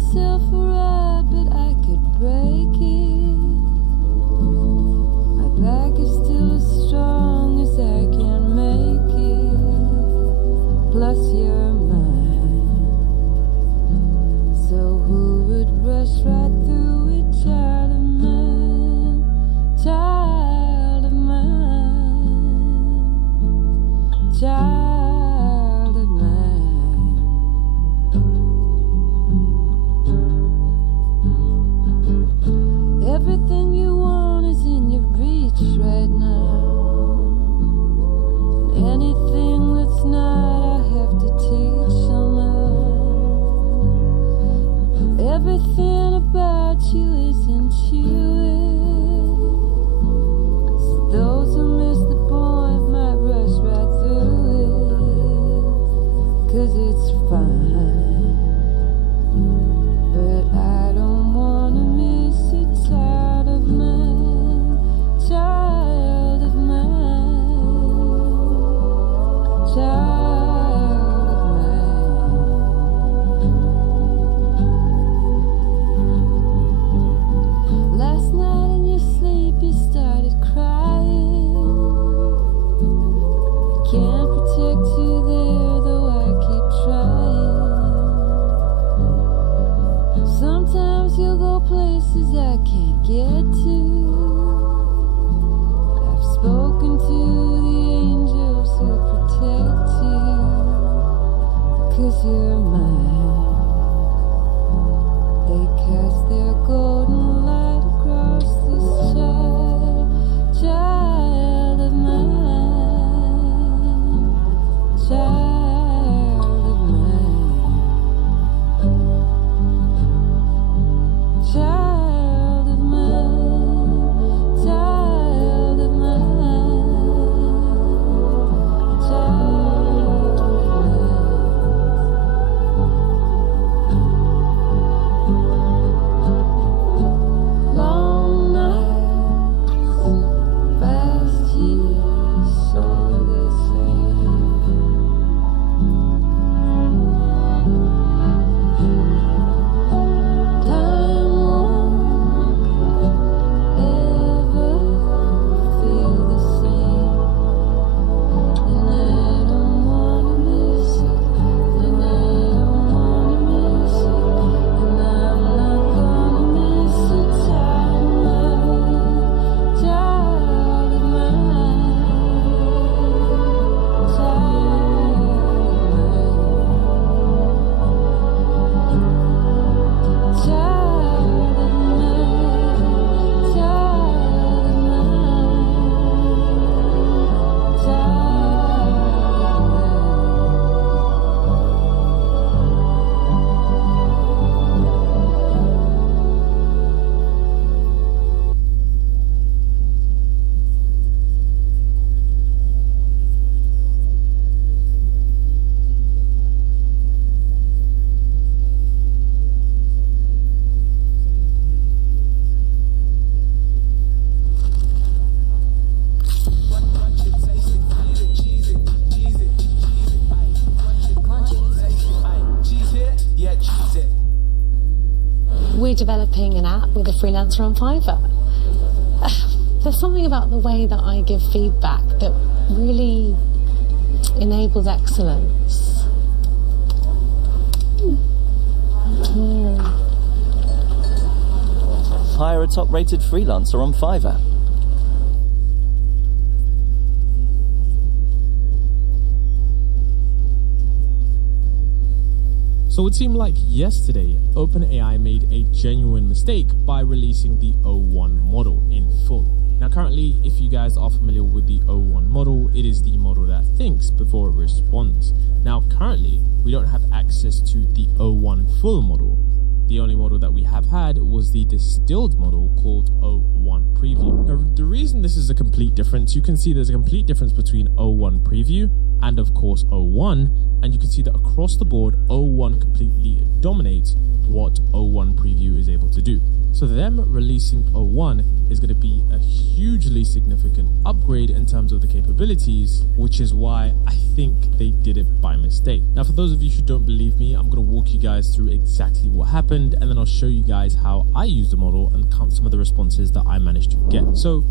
myself a ride, but I could break it. My back is still as strong as I can make it. Plus you're mine. So who would rush right through it? Child of mine, child of mine, child of mine. Everything you want is in your reach right now. And anything that's not, I have to teach somehow. Everything about you is intuitive. So those who miss the point might rush right through it, 'cause it's fine. But I don't wanna miss it. Child of mine, child of mine, child of mine. Last night in your sleep you started crying. I can't protect you there, though I keep trying. Sometimes you'll go places I can't get to. I've spoken to the angels who protect you, 'cause you're mine. They cast their golden light across this child, child of mine, child of mine, child of mine, child of mine, child of mine. Long nights, fast years, so they say. Time won't ever feel the same, and I don't wanna miss it, and I don't wanna miss it, and I'm not gonna miss it. Child of mine, child of mine, child of mine, child of mine, child of mine, child We're developing an app with a freelancer on Fiverr. There's something about the way that I give feedback that really enables excellence. Hire a top-rated freelancer on Fiverr. So it seemed like yesterday, OpenAI made a genuine mistake by releasing the O1 model in full. Now currently, if you guys are familiar with the O1 model, it is the model that thinks before it responds. Now currently, we don't have access to the O1 full model. The only model that we have had was the distilled model called O1 Preview. Now, the reason this is a complete difference, you can see there's a complete difference between O1 Preview and of course O1, and you can see that across the board, O1 completely dominates what O1 Preview is able to do. So them releasing O1 is going to be a hugely significant upgrade in terms of the capabilities, which is why I think they did it by mistake. Now, for those of you who don't believe me, I'm going to walk you guys through exactly what happened, and then I'll show you guys how I used the model and count some of the responses that I managed to get. So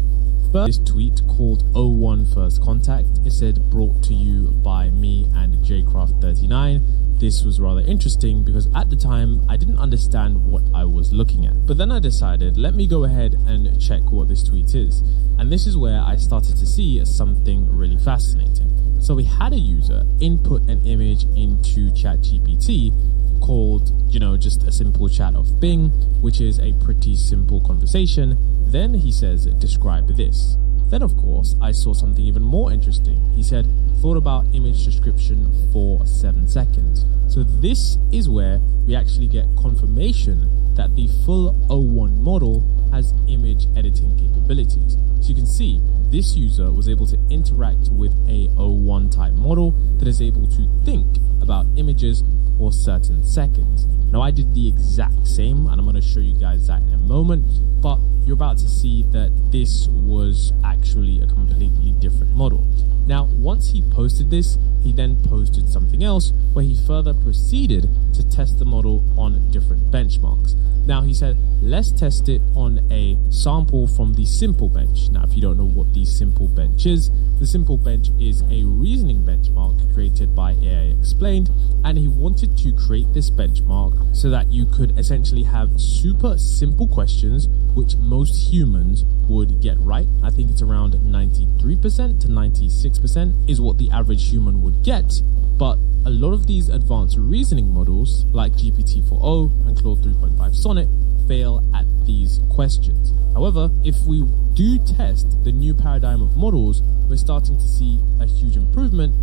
first, this tweet called O1 First Contact. It said, brought to you by me and JCraft39. This was rather interesting because at the time I didn't understand what I was looking at. But then I decided, let me go ahead and check what this tweet is. And this is where I started to see something really fascinating. So we had a user input an image into ChatGPT called, just a simple chat of Bing, which is a pretty simple conversation. Then he says, describe this. Then, of course, I saw something even more interesting. He said, thought about image description for 7 seconds. So this is where we actually get confirmation that the full O1 model has image editing capabilities. So you can see this user was able to interact with a O1 type model that is able to think about images for certain seconds. Now, I did the exact same, and I'm going to show you guys that in a moment, but you're about to see that this was actually a completely different model. Now, once he posted this, he then posted something else where he further proceeded to test the model on different benchmarks. Now, he said, let's test it on a sample from the simple bench. Now, if you don't know what the simple bench is, the simple bench is a reasoning benchmark created by AI Explained, and he wanted to create this benchmark so that you could essentially have super simple questions which most humans would get right. I think it's around 93% to 96% is what the average human would get, but a lot of these advanced reasoning models like GPT-4o and Claude 3.5 Sonnet fail at these questions. However, if we do test the new paradigm of models, we're starting to see a huge improvement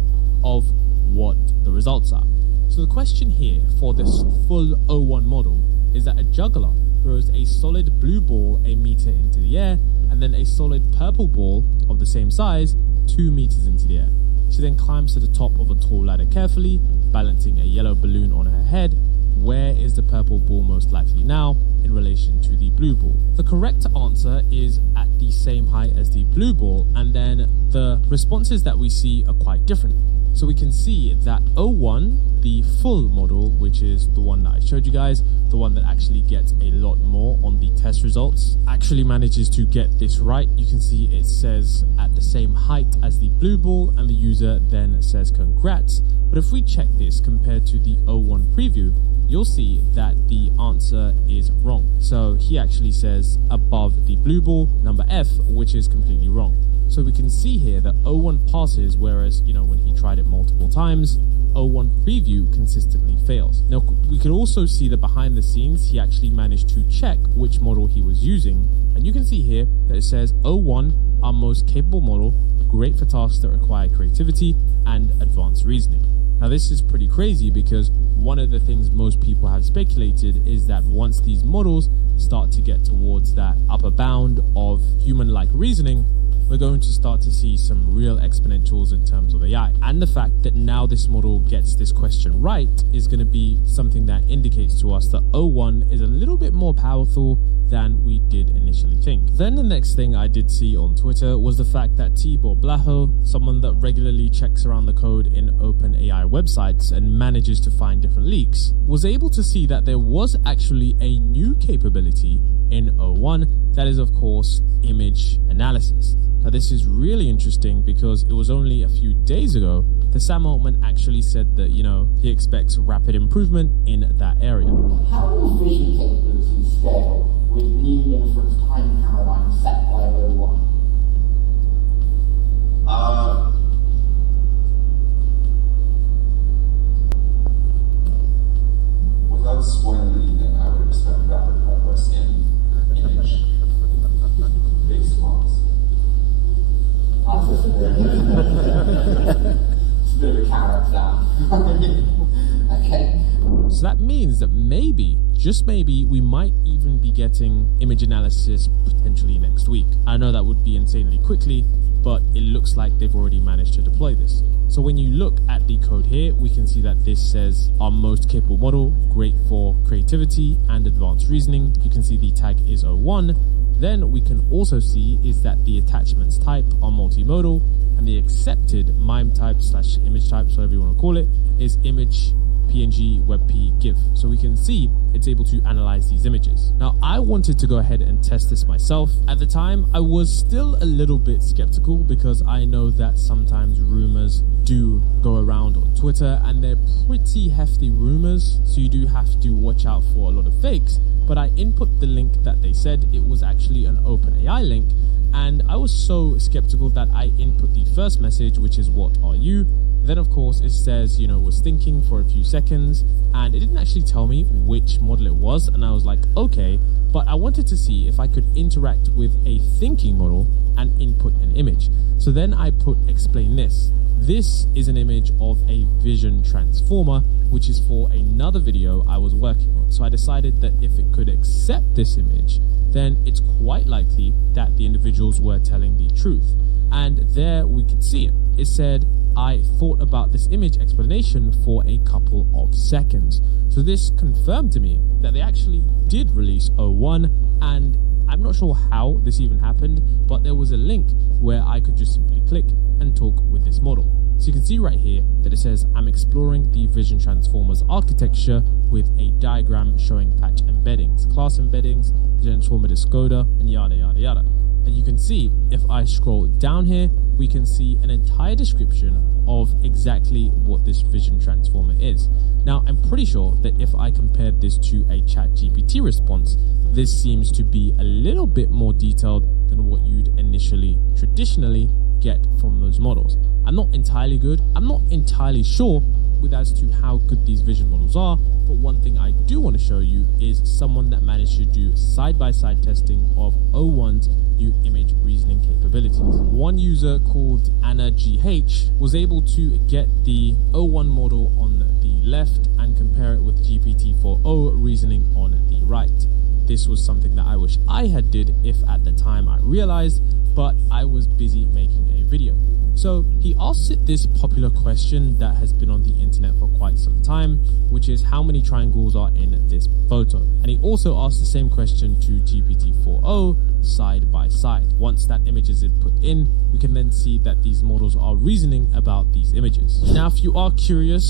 of what the results are. So the question here for this full O1 model is that a juggler throws a solid blue ball a meter into the air and then a solid purple ball of the same size 2 meters into the air. She then climbs to the top of a tall ladder carefully, balancing a yellow balloon on her head. Where is the purple ball most likely now in relation to the blue ball? The correct answer is at the same height as the blue ball, and then the responses that we see are quite different. So we can see that O1, the full model, which is the one that I showed you guys, the one that actually gets a lot more on the test results, actually manages to get this right. You can see it says at the same height as the blue ball, and the user then says congrats. But if we check this compared to the O1 preview, you'll see that the answer is wrong. So he actually says above the blue ball, number F, which is completely wrong. So we can see here that O1 passes, whereas, when he tried it multiple times, O1 preview consistently fails. Now, we could also see that behind the scenes, he actually managed to check which model he was using. And you can see here that it says O1, our most capable model, great for tasks that require creativity and advanced reasoning. Now, this is pretty crazy because one of the things most people have speculated is that once these models start to get towards that upper bound of human-like reasoning, we're going to start to see some real exponentials in terms of AI. And the fact that now this model gets this question right is going to be something that indicates to us that O1 is a little bit more powerful than we did initially think. Then the next thing I did see on Twitter was the fact that Tibor Blaho, someone that regularly checks around the code in OpenAI websites and manages to find different leaks, was able to see that there was actually a new capability in O1 that is, of course, image analysis. Now, this is really interesting because it was only a few days ago that Sam Altman actually said that, he expects rapid improvement in that area. How will vision capabilities scale with new inference time paradigms set by O1? Without spoiling anything, I would expect rapid progress in image-based models. It's a bit of a carrot down. Okay. So that means that maybe, just maybe, we might even be getting image analysis potentially next week. I know that would be insanely quickly, but it looks like they've already managed to deploy this. So when you look at the code here, we can see that this says our most capable model, great for creativity and advanced reasoning. You can see the tag is 01. Then we can also see is that the attachments type are multimodal, and the accepted MIME type / image type, so whatever you want to call it, is image, PNG, WebP, GIF. So we can see it's able to analyze these images. Now, I wanted to go ahead and test this myself. At the time, I was still a little bit skeptical because I know that sometimes rumors do go around on Twitter, and they're pretty hefty rumors, so you do have to watch out for a lot of fakes. But I input the link that they said it was actually an OpenAI link, and I was so skeptical that I input the first message, which is "what are you?" Then of course it says, was thinking for a few seconds, and it didn't actually tell me which model it was, and I was like, okay, but I wanted to see if I could interact with a thinking model and input an image. So then I put explain this. This is an image of a vision transformer, which is for another video I was working on. So I decided that if it could accept this image, then it's quite likely that the individuals were telling the truth. And there we could see it. It said, I thought about this image explanation for a couple of seconds. So this confirmed to me that they actually did release 01, and I'm not sure how this even happened, but there was a link where I could just simply click and talk with this model. So you can see right here that it says, I'm exploring the Vision Transformers architecture with a diagram showing patch embeddings, class embeddings, the transformer discoder, and yada, yada, yada. And you can see, if I scroll down here, we can see an entire description of exactly what this Vision Transformer is. Now, I'm pretty sure that if I compared this to a ChatGPT response, this seems to be a little bit more detailed than what you'd traditionally get from those models. I'm not entirely sure as to how good these vision models are, but one thing I do want to show you is someone that managed to do side-by-side testing of 01's new image reasoning capabilities. One user called Anna GH was able to get the 01 model on the left and compare it with GPT-4o reasoning on the right. This was something that I wish I had did if at the time I realized, but I was busy making a video. So he asks it this popular question that has been on the internet for quite some time, which is how many triangles are in this photo? And he also asks the same question to GPT-4o side by side. Once that image is put in, we can then see that these models are reasoning about these images. Now, if you are curious